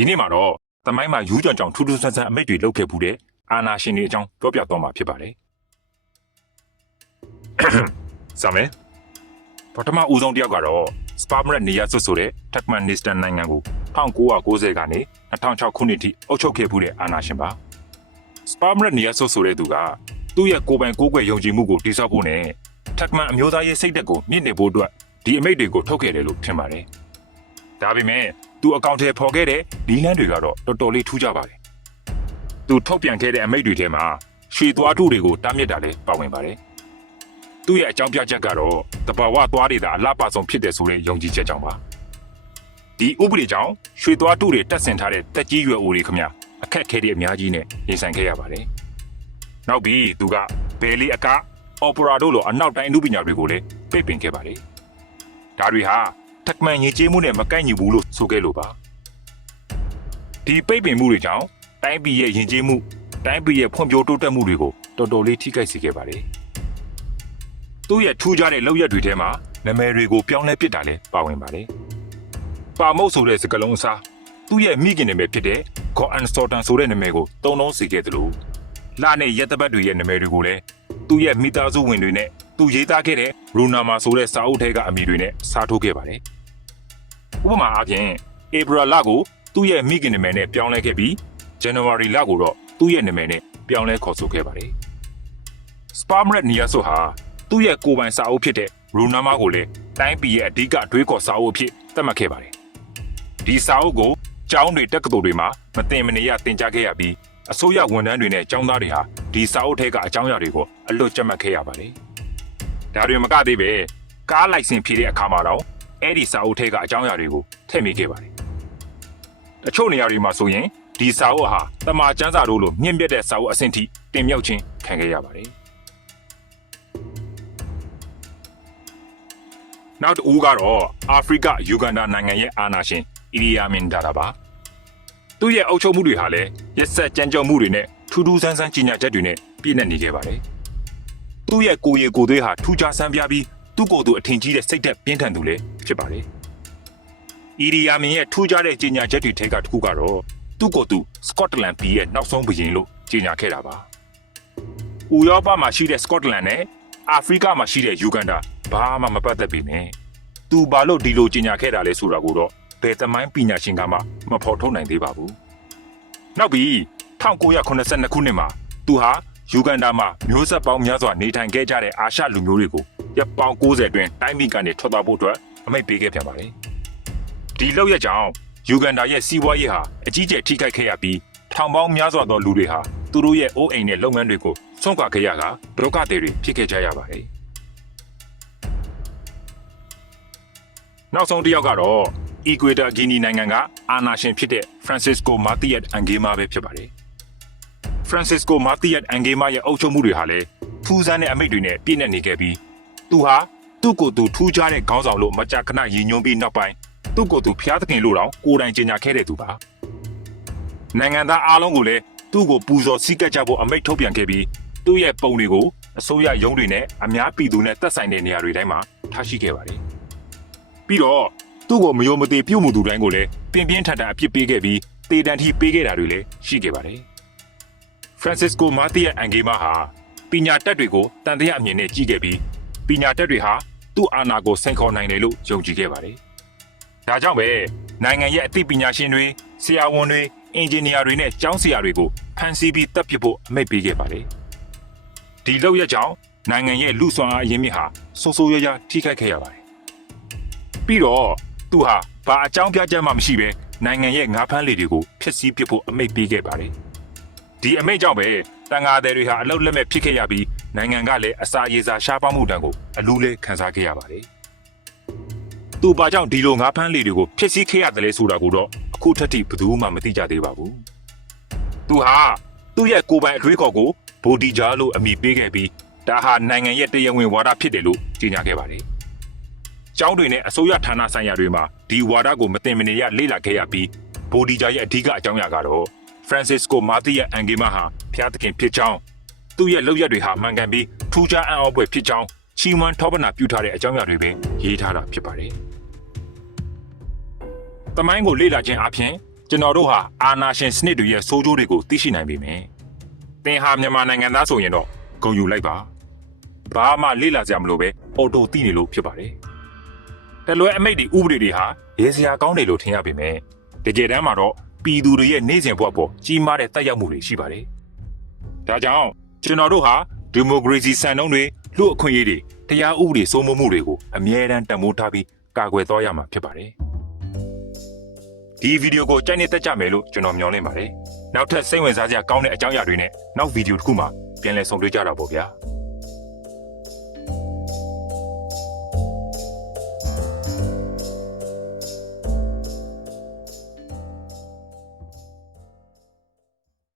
ဒီနေ့မှာတော့သမိုင်းမှာယူးကြောင်ကြောင်ထူးထူးဆန်းဆန်းအမိတ်တွေလုပ်ခဲ့ဘူးတဲ့အာနာရှင်တွေအကြောင်းပြောပြတော့မှာဖြစ်ပါတယ်။ဆာမဲပထမဦးဆုံးတစ်ယောက်ကတော့စပါမရက်နေရဆွဆိုတဲ့တက်မန်နစ္စတန်နိုင်ငံကို1990ကနေ2006ခုနှစ်ထိအုပ်ချုပ်ခဲ့ဘူးတဲ့အာနာရှင်ပါ။စပါမရက်နေရဆွဆိုတဲ့သူကသူ့ရဲ့ကိုယ်ပိုင်ကိုယ်ကွယ်ယုံကြည်မှုကိုတိစောက်ဖို့နဲ့တက်မန်အမျိုးသားရေးစိတ်ဓာတ်ကိုမြင့်နေဖို့အတွက်ဒီအမိတ်တွေကိုထုတ်ခဲ့တယ်လို့ထင်ပါတယ်။ ဒါပေမဲ့သူအကောင့်ထဲပေါ်ခဲ့တဲ့ဒီလန်းတွေကတော့တော်တော်လေးထူးကြပါတယ်။သူထုတ်ပြန်ခဲ့တဲ့အမိတ်တွေထဲမှာရွှေသွားထုတွေကိုတားမြစ်တာလည်းပါဝင်ပါတယ်။သူ့ရဲ့အကြောင်းပြချက်ကတော့တဘာဝသွားတွေသာအလားပါဆုံးဖြစ်တယ်ဆိုတဲ့ယုံကြည်ချက်ကြောင့်ပါ။ဒီဥပဒေကြောင့်ရွှေသွားထုတွေတက်ဆင်ထားတဲ့တက်ကြီးရွယ်အိုတွေခမအခက်ခဲတွေအများကြီးနဲ့ရင်ဆိုင်ခဲ့ရပါတယ်။နောက်ပြီးသူကဘယ်လီအကာအော်ပရာတို့လိုအနောက်တိုင်းအမှုပညာတွေကိုလည်းပြပင်ခဲ့ပါတယ်။ဒါတွေဟာ တက်မန်ရင်ကျေးမှုနဲ့မကိုက်ညီဘူးလို့ဆိုခဲ့လို့ပါဒီပိတ်ပင်မှုတွေကြောင့်တိုင်းပြည်ရဲ့ယဉ်ကျေးမှုတိုင်းပြည်ရဲ့ဖွံ့ဖြိုးတိုးတက်မှုတွေကိုတော်တော်လေးထိခိုက်စေခဲ့ပါတယ်သူ့ရဲ့ထူးခြားတဲ့လောက်ရက်တွေထဲမှာနာမည်တွေကိုပြောင်းလဲပစ်တာလည်းပါဝင်ပါတယ်ပါမုတ်ဆိုတဲ့စကားလုံးအစားသူ့ရဲ့မိခင်နာမည်ဖြစ်တဲ့ God and Sortan ဆိုတဲ့နာမည်ကိုတုံးလုံးစေခဲ့တယ်လို့လာနဲ့ရက်တပတ်တွေရဲ့နာမည်တွေကိုလည်းသူ့ရဲ့မိသားစုဝင်တွေနဲ့သူရေးသားခဲ့တဲ့ရူနာမာဆိုတဲ့စာအုပ်ထဲကအမည်တွေနဲ့စားထိုးခဲ့ပါတယ် ဥပမာအားဖြင့်ဧပြီလကိုသူ့ရဲ့မိခင်နာမည်နဲ့ပြောင်းလဲခဲ့ပြီးဇန်နဝါရီလကိုတော့သူ့ရဲ့နာမည်နဲ့ပြောင်းလဲခေါ်ဆိုခဲ့ပါတယ်။ Sparmret Niaso ဟာသူ့ရဲ့ကိုယ်ပိုင်စာအုပ်ဖြစ်တဲ့ Runama ကိုလည်းတိုင်းပြည်ရဲ့အဓိကတွေးခေါ်စာအုပ်အဖြစ်သတ်မှတ်ခဲ့ပါတယ်။ဒီစာအုပ်ကိုကျောင်းတွေတက္ကသိုလ်တွေမှာမတင်မနေရသင်ကြားခဲ့ရပြီးအစိုးရဝန်ထမ်းတွေနဲ့ကျောင်းသားတွေဟာဒီစာအုပ်ထဲကအကြောင်းအရာတွေကိုအလွတ်ကျက်မှတ်ခဲ့ရပါတယ်။ဒါတွေမကသေးပဲကားလိုက်စင်ဖြည့်တဲ့အခါမှာတော့ အဲ့ဒီစာအုပ်ထဲကအကြောင်းအရာတွေကိုထည့်မိခဲ့ပါတယ်။တချို့နေရာတွေမှာဆိုရင်ဒီစာအုပ်ဟာတမာကျန်းစာတို့လိုမြင့်ပြတ်တဲ့စာအုပ်အဆင့်ထိတင်မြှောက်ခြင်းခံခဲ့ရပါတယ်။နောက်တစ်ဦးကတော့အာဖရိကယူဂန္ဒာနိုင်ငံရဲ့အာဏာရှင်အီရီယာမင်ဒါတာပါ။သူ့ရဲ့အုပ်ချုပ်မှုတွေဟာလည်းရက်ဆက်ကြမ်းကြုတ်မှုတွေနဲ့ထူးထူးဆန်းဆန်းကြီးညာချက်တွေနဲ့ပြည့်နှက်နေခဲ့ပါတယ်။သူ့ရဲ့ကိုယ်ရည်ကိုယ်သွေးဟာထူးခြားဆန်းပြားပြီး သူ့ကိုယ်သူအထင်ကြီးတဲ့စိတ်သက်ပြင်းထန်သူလည်းဖြစ်ပါတယ်။အီရီယာမင်ရဲ့ထူးခြားတဲ့ကြီးညာချက်တွေထဲကတစ်ခုကတော့သူ့ကိုယ်သူစကော့တလန်ပြည်ရဲ့နောက်ဆုံးဘုရင်လို့ကြီးညာခဲ့တာပါ။ဥရောပမှာရှိတဲ့စကော့တလန်နဲ့အာဖရိကမှာရှိတဲ့ယူဂန္ဒာဘာမှမပတ်သက်ပေနဲ့သူဘာလို့ဒီလိုကြီးညာခဲ့တာလဲဆိုတာကိုတော့ဘယ်သမိုင်းပညာရှင်ကမှမဖော်ထုတ်နိုင်သေးပါဘူး။နောက်ပြီး1982ခုနှစ်မှာသူဟာယူဂန္ဒာမှာမျိုးဆက်ပေါင်းများစွာနေထိုင်ခဲ့ကြတဲ့အာရှလူမျိုးတွေကို ရပ်ပေါင်း90အတွင်းတိုင်းပြည်ကနေထွက်သွားဖို့အတွက်အမိန့်ပေးခဲ့ပြန်ပါတယ်။ဒီလောက်ရကြောင်းယူဂန္ဒာရဲ့စီးပွားရေးဟာအကြီးကျယ်ထိခိုက်ခဲ့ရပြီးထောင်ပေါင်းများစွာသောလူတွေဟာသူတို့ရဲ့အိုးအိမ်နဲ့လုပ်ငန်းတွေကိုဆွန့်ခွာခဲ့ရကဒုက္ခတွေတွေဖြစ်ခဲ့ကြရပါတယ်။နောက်ဆုံးတစ်ယောက်ကတော့အီကွေတာဂီနီနိုင်ငံကအာနာရှင်ဖြစ်တဲ့ Francisco Matias Angema ပဲဖြစ်ပါတယ်။ Francisco Matias Angema ရဲ့အုပ်ချုပ်မှုတွေဟာလည်းထူးဆန်းတဲ့အမိန့်တွေနဲ့ပြည့်နှက်နေခဲ့ပြီး သူဟာသူ့ကိုယ်သူထူးခြားတဲ့ခေါင်းဆောင်လို့မကြာခဏရည်ညွှန်းပြီးနောက်ပိုင်းသူ့ကိုယ်သူဖျားသခင်လို့တောင်ကိုယ်တိုင်ကြေညာခဲ့တဲ့သူပါနိုင်ငံသားအားလုံးကိုလည်းသူ့ကိုပူဇော်စိတ်ကပ်ကြဖို့အမိန့်ထုတ်ပြန်ခဲ့ပြီးသူ့ရဲ့ပုံတွေကိုအစိုးရရုံးတွေနဲ့အများပြည်သူနဲ့သက်ဆိုင်တဲ့နေရာတွေတိုင်းမှာထားရှိခဲ့ပါတယ်ပြီးတော့သူ့ကိုမယုံမသေးပြုတ်မှုသူတိုင်းကိုလည်းပြင်းပြင်းထန်ထန်အပြစ်ပေးခဲ့ပြီးတေတံထိပေးခဲ့တာတွေလည်းရှိခဲ့ပါတယ်ဖရန်စစ်စကိုမာတီယာအန်ဂေမာဟာပညာတတ်တွေကိုတန်တရားအမြင်နဲ့ကြည့်ခဲ့ပြီး ပညာတတ်တွေဟာသူ့အာဏာကိုစိန်ခေါ်နိုင်တယ်လို့ယုံကြည်ခဲ့ပါတယ်။ဒါကြောင့်ပဲနိုင်ငံရဲ့အသိပညာရှင်တွေ၊ဆရာဝန်တွေ၊အင်ဂျင်နီယာတွေနဲ့ကျောင်းဆရာတွေကိုဖန်ဆီးပြီးတပ်ပစ်ဖို့အမိန့်ပေးခဲ့ပါတယ်။ဒီလောက်ရကြောင့်နိုင်ငံရဲ့လူဆွမ်းအားအရင်းမြစ်ဟာဆိုးဆိုးရွားရွားထိခိုက်ခဲ့ရပါတယ်။ပြီးတော့သူဟာဘာအကြောင်းပြချက်မှမရှိဘဲနိုင်ငံရဲ့ငါးဖမ်းလေတွေကိုဖျက်ဆီးပစ်ဖို့အမိန့်ပေးခဲ့ပါတယ်။ဒီအမိန့်ကြောင့်ပဲတန်ဃာသည်တွေဟာအလုတ်လက်မဲ့ဖြစ်ခဲ့ရပြီး နိုင်ငံကလည်းအစာရေစာရှားပါမှုတန်ကိုအလူးလေးခံစားခဲ့ရပါတယ်။သူဘာကြောင့်ဒီလိုငါးဖမ်းလေတွေကိုဖျက်ဆီးခဲ့ရတယ်လဲဆိုတာကိုတော့အခုထက်ထိဘယ်သူမှမသိကြသေးပါဘူး။သူဟာသူ့ရဲ့ကိုယ်ပိုင်အတွေးခေါ်ကိုဘိုဒီဂျာလို့အမည်ပေးခဲ့ပြီးဒါဟာနိုင်ငံရဲ့တရားဝင်ဝါဒဖြစ်တယ်လို့ကြေညာခဲ့ပါတယ်။ကျောင်းတွေနဲ့အစိုးရဌာနဆိုင်ရာတွေမှာဒီဝါဒကိုမတင်မနေရလေ့လာခဲ့ရပြီးဘိုဒီဂျာရဲ့အဓိကအကြောင်းအရာကတော့ Francisco Matia Angema ဟာဖျားသခင်ဖြစ်ကြောင်း သူ့ရဲ့လောက်ရက်တွေဟာမှန်ကန်ပြီးထူးခြားအံ့ဩဖွယ်ဖြစ်ကြောင်းချီးမွမ်းထောပနာပြုထားတဲ့အကြောင်းအရာတွေပဲရေးထားတာဖြစ်ပါတယ်။တမိုင်းကိုလေ့လာခြင်းအပြင်ကျွန်တော်တို့ဟာအာနာရှင်စနစ်တွေရဲ့ဆိုးကျိုးတွေကိုသိရှိနိုင်ပေမယ်သင်ဟာမြန်မာနိုင်ငံသားဆိုရင်တော့ဂုဏ်ယူလိုက်ပါဘာမှလေ့လာစရာမလိုပဲအော်တိုသိနေလို့ဖြစ်ပါတယ်တလွဲအမိတ်တွေဥပဒေတွေဟာရေစရာကောင်းတယ်လို့ထင်ရပေမဲ့တကယ်တမ်းမှာတော့ပြည်သူတွေရဲ့နေစဉ်ဘဝပေါ်ကြီးမားတဲ့တက်ရောက်မှုတွေရှိပါတယ်ဒါကြောင့် ကျွန်တော်တို့ဟာဒီမိုကရေစီစံနှုန်းတွေလူ့အခွင့်အရေးတွေတရားဥပဒေစိုးမိုးမှုတွေကိုအမြဲတမ်းတံမိုးထားပြီးကာကွယ်တော်ရမှာဖြစ်ပါတယ်ဒီဗီဒီယိုကိုကြိုက်နေတက်ကြမယ်လို့ကျွန်တော်မျှော်လင့်ပါတယ်နောက်ထပ်စိတ်ဝင်စားစရာကောင်းတဲ့အကြောင်းအရာတွေနဲ့နောက်ဗီဒီယိုတစ်ခုမှာပြန်လည်ဆုံတွေ့ကြတာပေါ့ဗျာ